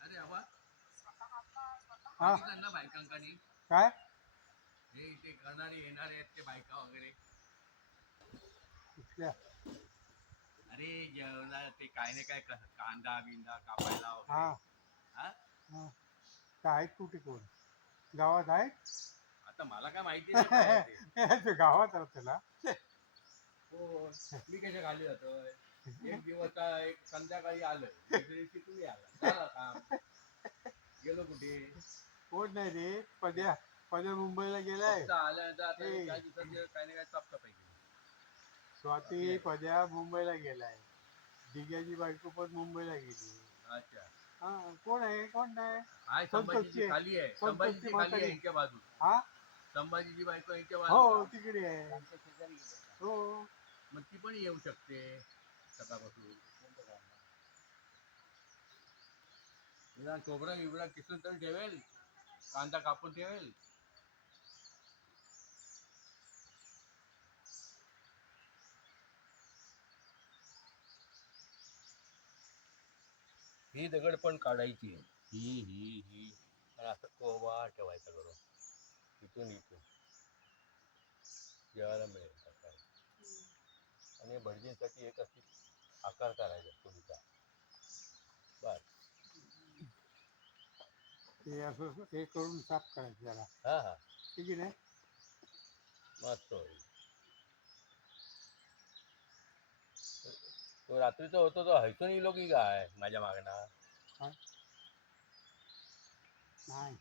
अरे आबा हा सांगितलं ना बायकांकानी काय हे इथे करणारे येणारे आहेत ते बायका वगैरे. कुठल्या अरे जेवणाला ते काय नाही काय कांदा बिंदा कापायला हा वगैरे. हा हा काय आहेत कुठे कोण गावात आहेत आता मला काय माहिती नाही काय आहे ते. ते गावात राहते ना हो मी कशा खाली जातोय. एक दिवस एक संध्याकाळी आलोय दुसऱ्या दिवशी तुम्ही आला झालं काम. गेलो कुठे. कोण नाही रे पद्या पद्या मुंबईला गेलाय फक्त आल्यानंतर आता ए त्या दिवसात काही ना काय साफसफाई केली. बाकी स्वाती आहे. पद्या मुंबईला गेलाय दिग्याची बायको पण मुंबईला गेली अच्छा हा कोण आहे कोण नाही हाय संतोषची संभाजीची आहे खाली आहे. संतोषची संभाजीची खाली आहे म्हातारी यांच्या बाजू. हा संभाजीची बायको यांच्या हो बाजू. तिकडे आहे हो मग ती पण येऊ शकते सकाळपासून. निदान खोबरा बिबरा किसून तरी ठेवेल. कांदा कापून ठेवेल. ही दगड पण काढायची. ही आणि असं कोबा ठेवायचा करून इथून जेवायला मिळेल सकाळी. आणि भटजींसाठी एक अशी आकार करायचा तुमचा बस. ते असं हे करून साफ करायचं त्याला हा हा ठीक आहे ना मस्त होईल. तो रात्रीचा होतो तो हैसून येलो की काय माझ्या मागणं. काय नाही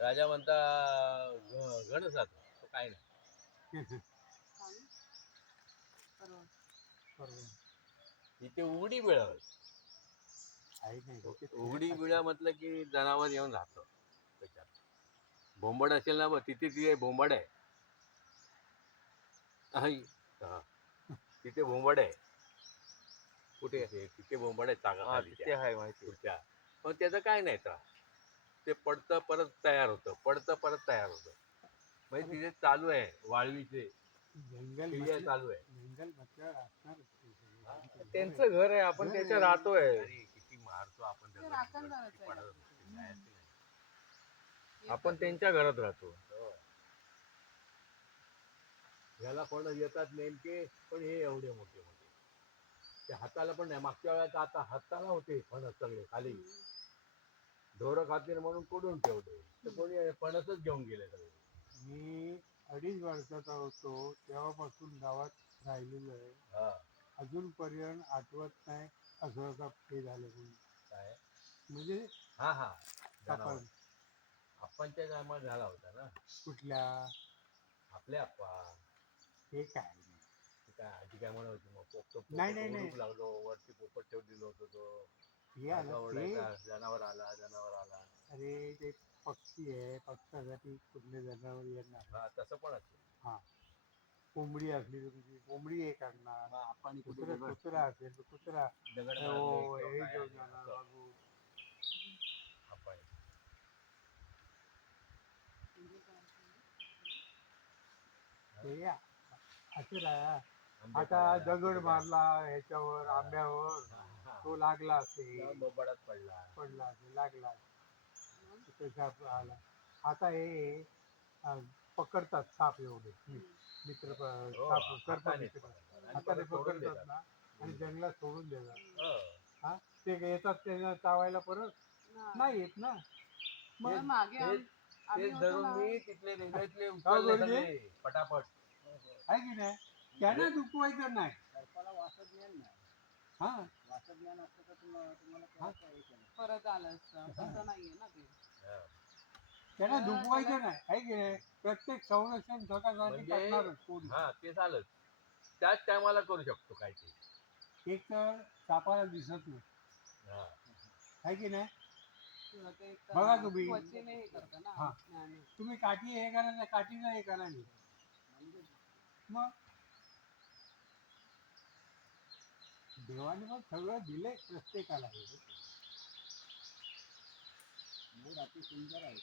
राजा म्हणता गणच राहतो तो काय नाही. बरोबर इथे उघडी मिळाल. आहे नाही रे, ते उघडी फिरत बिळा म्हटलं की जनावर येऊन राहतं त्याच्यात. बोंबड असेल ना बघ तिथे तिथे बोंबड आहे. हा तिथे बोंबड आहे. कुठे तिथे बोंबड आहे चाका खाली तिथे आहे माहिती. पण त्याचं काय नाही त्रास. ते पडतं परत तयार होतं पडतं परत तयार होतं. म्हणजे अरे तिथे चालू आहे वाळवीचे जंगल क्रिया म्हटलं चालू आहे. जंगल म्हटल्यावर असणारच ते सगळे. हा? त्यांचं त्यांचं घर आहे आपण घर त्याच्या आहे. राहतोय. अरे किती मारतो आपण ते दगड राखणदारच किती आहे पडत आपलं असते, ते. काय असते नाही. आपण त्यांच्या घरात राहतो. हो. ह्याला कोण येतात नेमके पण हे एवढे मोठे मोठे ते हाताला पण नाही. मागच्या वेळेला आता हाताला होते फणस सगळे खाली ढोरं खातील म्हणून कुडून ठेवले तर कोणी फणसच घेऊन गेले सगळे. मी 2.5 वर्षाचा होतो तेव्हापासून गावात राहिलेलो आहे हा अजूनपर्यंत आठवत नाही असं का हे झालं म्हणून काय म्हणजे हा हा सापड जनावर आप्पांच्या टायमाला झाला होता ना. कुठल्या आपले आप्पा हे काय नाही ते काय आजी काय म्हणत होती मग पोपट नाही पोपट नाही नाही ओरडू लागलो वरती पोपट ठेव दिलं होतं तो हे आलं सारखा ते ओरडायचा जनावर आला जनावर आला. अरे ते पक्षी आहे पक्षासाठी कुठले जनावर येणार हा तसं पण असेल. हा कोंबडी असली तर तुझी कोंबडी हे करणार आप्पानी कुठे कुत्रा दगड कुत्रा असेल तर कुत्रा दगड मारले हो किंवा हे काय घेऊन आले जाणार असं बाबू आप्पानी. हे असं राहा आंबे आता पडायला दगड कुठे काय मारला ह्याच्यावर आंब्यावर तो लागला असेल बोबडात पडला. पडला असेल लागला असेल त्याच्या आला आता हे पकडतात साप एवढे मित्र हो साप सर्प हातानेच मित्र पकडतात आणि हाताने परत सोडून पकडतात देतात. ना आणि जंगलात सोडून देतात हो. हा ते येतात त्यांना चावायला परत नाही येत ना मग तेच मागे तेच आम्ही तेच होतो धरून ना मी तिथले रेल्वेतले का उचलले गुरुजी सगळे पटापट. आहे की नाही त्यांना दुखवायचं नाही हा हा परत आलं असतं तसं नाहीये ना ते. हा. त्यांना त्याला दुखवायचं नाही आहे की नाही प्रत्येक संरक्षण स्वतःसाठी म्हणजे करणारच कोणी हा ते झालंच त्याच टायमाला करू शकतो काय ते. एक तर सापाला दिसत नाही हा आहे की नाही किंवा ते बघा तुम्ही त्वचेने हे करतं ना हा ज्ञान. तुम्ही काठी हे करा नाही काठीला हे करा नाही मग देवाने पण सगळं दिलंय प्रत्येकाला हे अति सुंदर आहे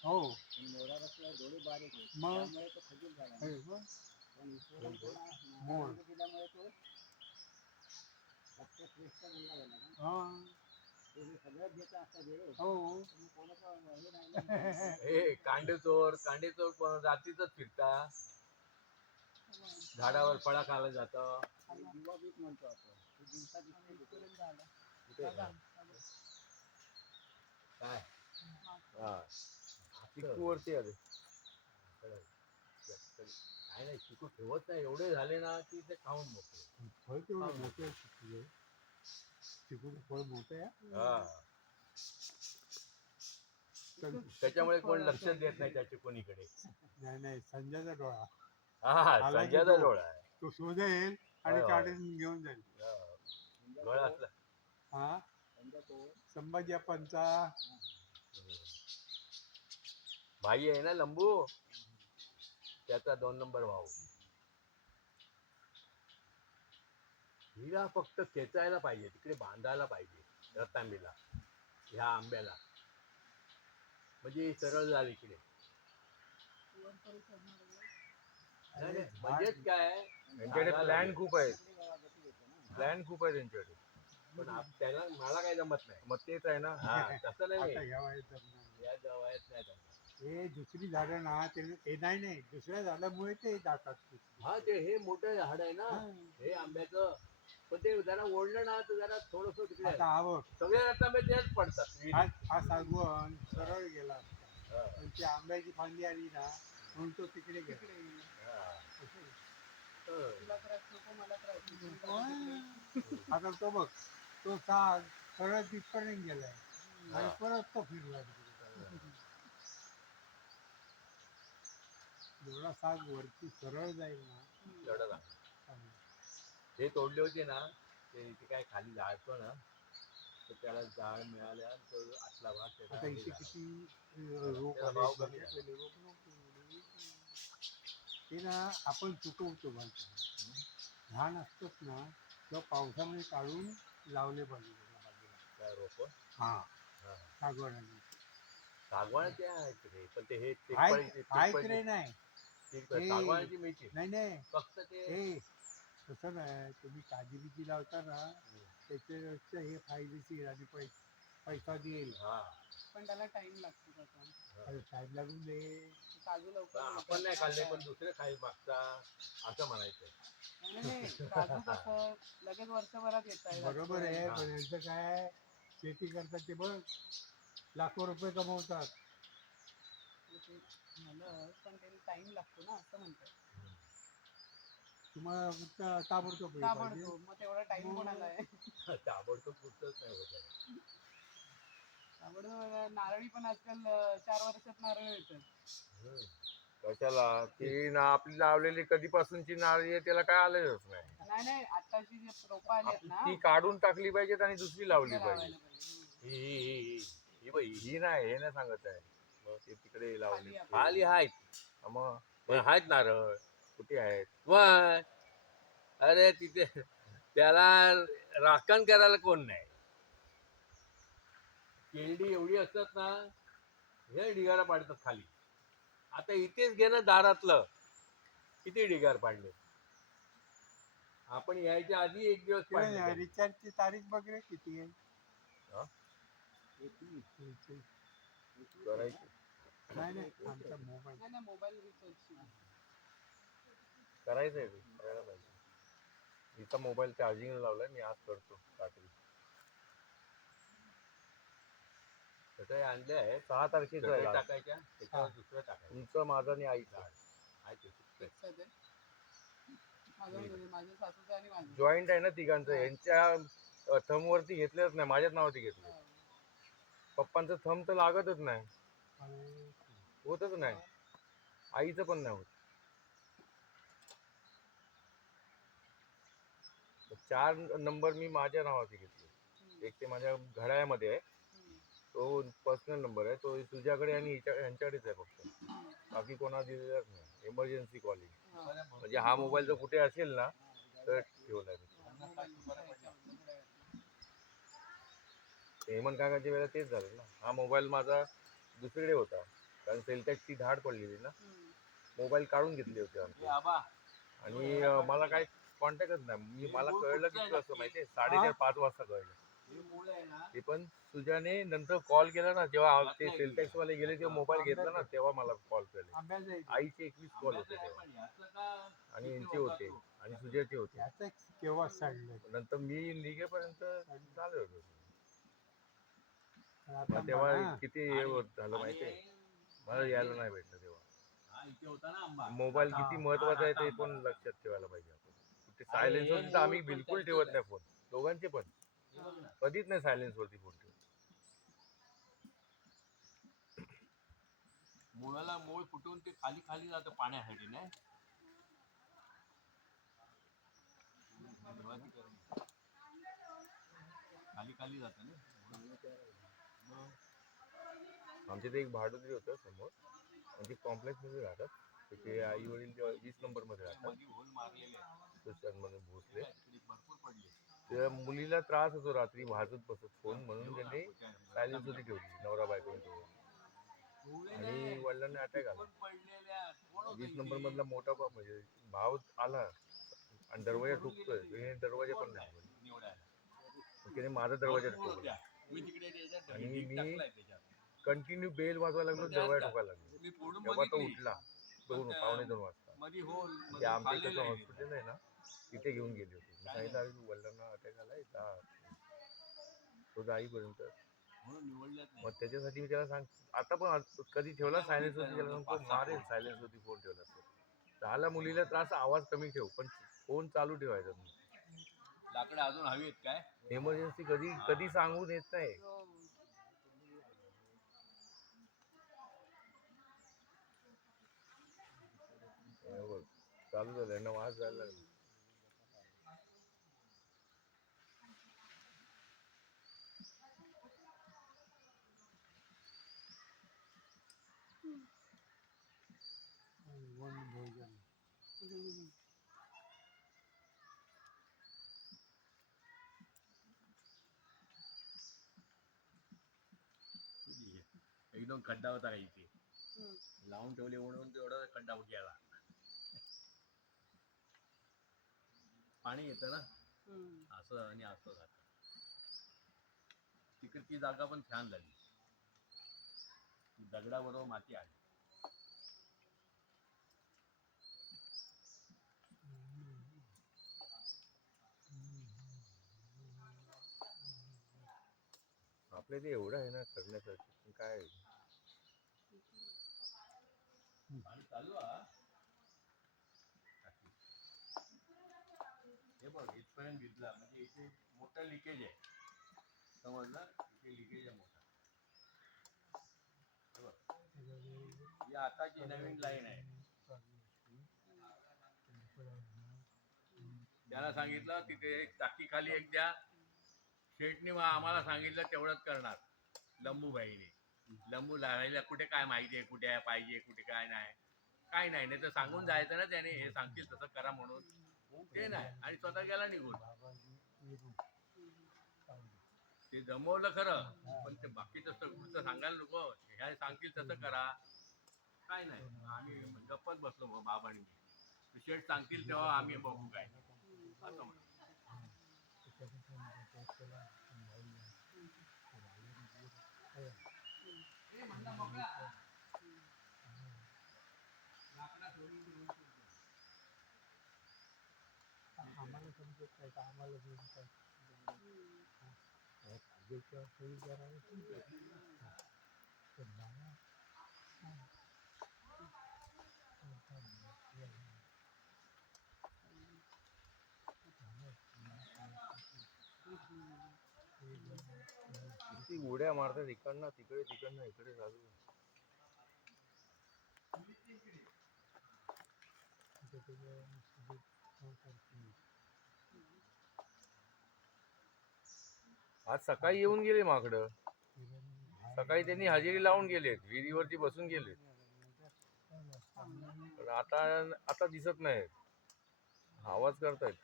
हो मोरापेक्षा डोळे बारीक आहेत त्यामुळे तो खजील झाला पण ईश्वराने त्याला दिल्यामुळे तो हा. हो. हे कांडे चोर पण रात्रीच फिरता झाडावर फळा खायला जातं. काय हा चिक्कू वरती आले. काय नाही चिकू ठेवत नाही, एवढे झाले ना की ते खाऊन मोकळे. फळ तेवढं मोठं आहे चिकू. चिकूचं फळ मोठं आहे. हा तर- त्याच्यामुळे कोण लक्ष देत नाही त्या चिकोनीकडे. नाही नाही, संजयचा डोळा. हा आला की संजयचा तो- डोळा आहे. तो शोधेल आणि होय, होय. काढून घेऊन जाईल. हा. गळ असला हा. संभाजी अप्पांचा भाई आहे ना लंबू, त्याचा 2 नंबर भाऊ. हिला फक्त खेचायला पाहिजे, तिकडे बांधायला पाहिजे रतांबीला, ह्या आंब्याला, म्हणजे सरळ झाली इकडे. नाही, नाही, म्हणजेच काय त्यांच्याकडे प्लॅन खूप आहेत. प्लॅन खूप आहे त्यांच्याकडे. पण त्याला मला काही जमत नाही. मग तेच आहे ना. हा तसं नाही. आता ह्या वयात जमणार नाही. या जवळच नाही जमणार. हे दुसरी झाडं ना ते नाही नाही, दुसऱ्या झाडामुळे ते जातात. हा ते हे मोठं झाड आहे ना, हे आंब्याचं, पण ते जरा ओढलं ना तर जरा थोडस तिकडे आता आवड सगळे रतांबे तेच पडतात. हा सागवान सरळ गेला असता, हा. पण ती आंब्याची फांदी आली ना म्हणून तो तिकडे गेला. तिकडे गेलं. हा. तुला त्रास नको, मला त्रास नको. आता तो बघ, तो साग सरळ तिथपर्यंत गेलाय आणि परत तो फिरला तिकडे. जेवढा साग वरती सरळ जाईल ना तेवढं झालं. चांगलं. हे तोडले होते ना, ते इथे काय खाली जायचं ना, तर त्याला जाळ मिळाल्या तर आतला भाग त्याचा आता हे इथे झाला. किती रोप त्याला आले भाव कमी झाला. पहिले रोप नव्हते एवढे. ते ना आपण चुकवतो बाजूला, लहान असतात ना तेव्हा पावसामध्ये काढून लावले पाहिजे त्याच्या बाजूला. काय रोपं? हा हा. सागवानाची सागवानाचे आहेत रे, पण ते हे ऐक रे नाही हे- सागवानाची मिळते नाही नाही फक्त ते. हे तसं नाही, तुम्ही काजी बिजी लावता ना त्याच्यापेक्षा हे फायदेशीर आणि पैसा देईल. हा. पण त्याला टाइम लागतो त्याचा. टाइम लागून दे. काजू पण लवकर आपण नाही खाल्ले पण दुसरे खाई मागता असं म्हणायचं. नाही काजू कसं लगेच वर्षभरात येत बरोबर आहे, हा. पण यांचं काय शेती करतात ते बघ लाखो रुपये कमवतात. झालं पण त्याला टाइम लागतो ना, असं म्हणतात. तुम्हाला फक्त ताबडतोब हे पाहिजे. ताबडतोब, मग तेवढा टाइम कोणाला आहे? ताबडतोब पुरतच नाही होत आहे. ताबडतोब नारळी पण आजकाल 4 वर्षात नारळ येतात. हम्म. कशाला ती ना आपली लावलेली कधीपासूनची नारळी आहे त्याला काय आलेलंच नाही. नाही नाही, आताची जी रोपं आली आहेत ना ती काढून टाकली पाहिजेत आणि दुसरी लावली तिला पाहिजे. लावायला पाहिजे. ही ही ही ही ही बाई ही नाही, हे नाही सांगत आहे. मग ते तिकडे लावली. खाली आपण. खाली आहेत, मग पण आहेत नारळ. कुठे आहेत? वर अरे तिथे त्याला राखण करायला कोण नाही. केळडी एवढी असतात ना, हे ढिगारा पाडतात खाली. आता इथेच घे ना दारातलं, किती ढिगार पाडले. आपण यायच्या आधी एक दिवस पाडले. रिचार्जची तारीख बघ रे किती आहे. हा? recharge. करायची. नाही नाही, आमचा मोबाईल नाही नाही, मोबाईल रिचार्जची. करायचंय ते, करायला पाहिजे. इथं मोबाईल चार्जिंग लावलाय मी, आज करतो रात्री. सगळे आणले आहेत 6 तारखेचं सगळे आहे last. टाकायच्या त्याच्यावर दुसरं टाकायचं. तुमचं, माझं आणि आईचं. आहे ते fix आहे. Fix आहे ते. माझं म्हणजे माझ्या सासूचं आणि माझं. जॉईंट आहे ना तिघांचं. यांच्या थंब वरती घेतलेच नाही, माझ्याच नावावरती घेतले. हा. पप्पांचं थंब तर लागतच नाही, आणि होतच नाही. आईचं पण नाही होत. 4 नंबर मी माझ्या नावावरती घेतले. एक ते माझ्या घड्याळ्यामध्ये आहे, हम्म. तो पर्सनल नंबर आहे, तो तुझ्याकडे आणि यांच्याकडेच आहे फक्त. बाकी कोणाला दिलेलाच नाही. Emergency calling. हा. म्हणजे हा मोबाईल जर कुठे असेल ना तर ठेवलाय मी. मोबाईल ह्याच्यावरनं घड्याळातनं. हेमंत काकाच्या वेळेला तेच झालं ना. हा मोबाईल माझा दुसरीकडे होता, कारण सेलटॅक्सची धाड पडलेली ना. हम्म. मोबाईल काढून घेतले होते हे आमचे. आबा आणि मला काय कॉन्टॅक्टच नाही. मला मूळ कळलं कुठचं आहे की कसं नक्की? माहितीये 4:30-5 वाजता कळलं. हे मूळ आहे ना ते पण सुजाने नंतर कॉल केला ना, जेव्हा ते घातलंय सेलटॅक्स वाले गेले तेव्हा मोबाईल घेतला ना, तेव्हा मला कॉल केले. आंब्याचा इथे. आईचे 21 कॉल होते आंब्याचं आहे, तेव्हा पण याचं का आणि किती यांचे होता होते तो? आणि सुजयचे होते. याचं केव्हा सांडलं. नंतर मी निघेपर्यंत झालं होतं. पण आता मग तेव्हा मला किती हे होत झालं माहितीये, मला यायला नाही भेटलं तेव्हा. हा इथे होता ना आंबा. मोबाईल किती महत्वाचा आहे ते पण लक्षात ठेवायला पाहिजे आपण. ते सायलेन्स वरती तर आम्ही बिलकुल ठेवत नाही फोन, दोघांचे पण हे बघ ना. कधीच नाही सायलेन्स वरती फोन ठेवत. मुळाला मूळ फुटून ते खाली खाली जातं पाण्यासाठी नाही. खाली खाली जातं ना. मग आमच्या ते एक भाडोत्री होतं समोर, म्हणजे कॉम्प्लेक्स मध्ये राहतात. त्याचे आई वडील 20 नंबर मध्ये ते राहतात, मधी होल मारलेले आहेत. मध्ये भोसले. काय तिकडे भरपूर पडले. त्या मुलीला त्रास होतो रात्री वाजत बसत फोन, म्हणून त्यांनी सायलेन्स वरती ठेवली नवरा बायकोने ठेवली. आणि वडिलांना अटॅक आला. कोण पडलेले आहेत? कोण होतं 20 इथे? नंबर मधला मोठा म्हणजे भाव आला आणि दरवाजा ठोकतोय, त्याने दरवाजा पण नाही उघडला. निवडायला. मग त्याने माझा दरवाजा भरपूर ठोकला होत्या. मी तिकडे त्याच्यात आणि ढीग मी टाकलाय त्याच्यात. कंटिन्यू बेल वाजवायला लागलो, पण दरवाजा त्यात ठोकायला लागलो. मी फोडून तेव्हा तो बघितली. उठला पण त्या 2 वाजता. मधी होल ते मध्ये आमच्या खाल्लेलं इकडचं आहे ते. हॉस्पिटल आहे ना, तिथे घेऊन गेले होते. मी सांगितलं अरे वडिलांना अटॅक आलाय तो जाईपर्यंत. म्हणून निवडल्यात नाही. मग त्याच्यासाठी मी त्याला सांग, आता पण कधी ठेवला सायलेन्स वरती, त्याला सांगतो मारेल सायलेन्स वरती फोन ठेवला तर. झाला मुलीला त्रास, आवाज कमी ठेव पण फोन चालू ठेवायचा. लाकडं अजून हवी आहेत काय? इमर्जन्सी कधी कधी सांगून येत नाही. हे बघ, चालू झालं यांना वाज जायला लागला. वन भोजन. एकदम खड्डा होता का इथे लावून ठेवले म्हणून तेवढा खड्डा गेला. पाणी येतं ना असं आणि असं जातं. तिकडची जागा पण छान झाली. दगडाबरोबर माती आली. आपल्या ते एवढं आहे ना करण्यासारखं, पण काय पाणी चालू आहे. हे बघ इथपर्यंत भिजला म्हणजे इथे मोठा लिकेज आहे. समजलं? इथे लिकेज आहे मोठा. हे बघ. ही आताची नवीन लाईन आहे. त्याला सांगितलं तिथे एक टाकी खाली एक द्या. शेठने आम्हाला सांगितलं तेवढंच करणार लंबूबाईने. लंबू लावायला कुठे काय माहिती आहे, कुठे पाहिजे कुठे काय नाही. काय नाही, नाही तर सांगून जायचं ना त्याने, हे सांगतील तसं करा म्हणून. ते नाही आणि स्वतः गेला निघून. ते जमवलं खरं, पण ते बाकीचं पुढचं सांगायला नको. ह्या सांगतील तसं करा. काय नाही, आम्ही गप्पच बसलो बाबांनी. शेठ सांगतील तेव्हा आम्ही बघू काय असं म्हणतो. आम्हाला समजत नाही का आम्हाला घेऊन काय खाद्याच्या सोयी करायला ठीक आहे. पण बाबा किती उड्या मारतात इकडनं तिकडे तिकडनं इकडे चालू. आज सकाळी येऊन गेले माकडं. सकाळी त्यांनी हजेरी लावून गेलेत, विहिरीवरती बसून गेलेत. पण आता आता दिसत नाहीत, आवाज करतायत.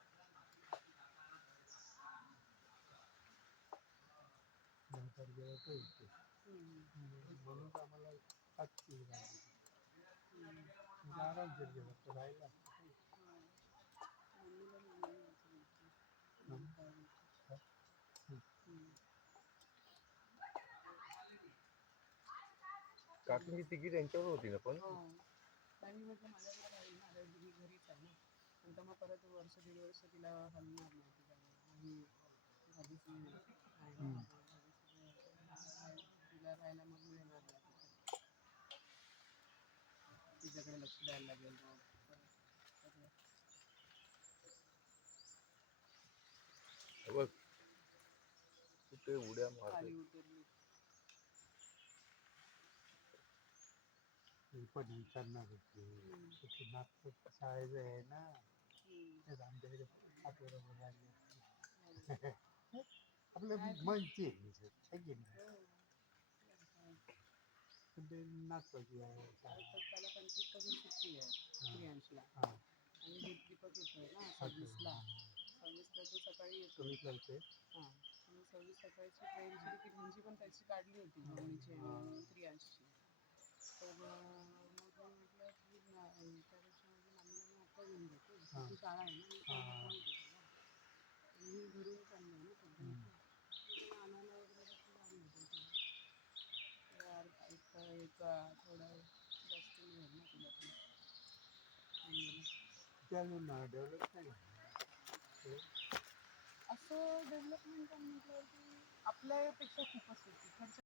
म्हणून आम्हाला आराम राहिला काकींची तिकीट यांच्यावर होती ना पण हो आणि म्हटलं माझ्याकडे राहील ना आता मी घरीच आहे ना नंतर मग परत वर्ष दीड वर्ष तिला हलणार नाही तिला आणि भाजीच नाही तिला राहायला मग मिळणार नाही तिच्याकडे लक्ष द्यायला लागेल मग सगळं हे बघ कुठे उड्या मारते खाली उतरली मी पण विचारणार होते ते नागपूर शाळेचं आहे ना तेच आमच्याकडे आपल्याला बोलायला आपलं मनची आहे की नाही पण ते नागपूरची आहे शाळा. तर त्याला 25 पासून सुट्टी आहे प्रियांशला हां आणि दीपक येतोय ना 26ला तो सकाळी येतो तुम्ही करते हां आणि 26 सकाळची ट्रेनची तिकीट ह्यांची पण त्याची काढली होती मम्मीची आणि प्रियांशची तर मग मी म्हटलं की त्यापेक्षा म्हटलं मम्मीला मी आत्ता घेऊन जाते तिची शाळा आहे ना मी शाळेत जाऊन देते ना मी घरून चाललो ना सध्या आणायला वगैरे कसं जाऊन येते यार याचा थोडा जास्त मिळेल ना तुला पण ते अजून डेव्हलप नाही असं डेव्हलपमेंट म्हटल्यावरती आपल्यापेक्षा खूपच होती खर्च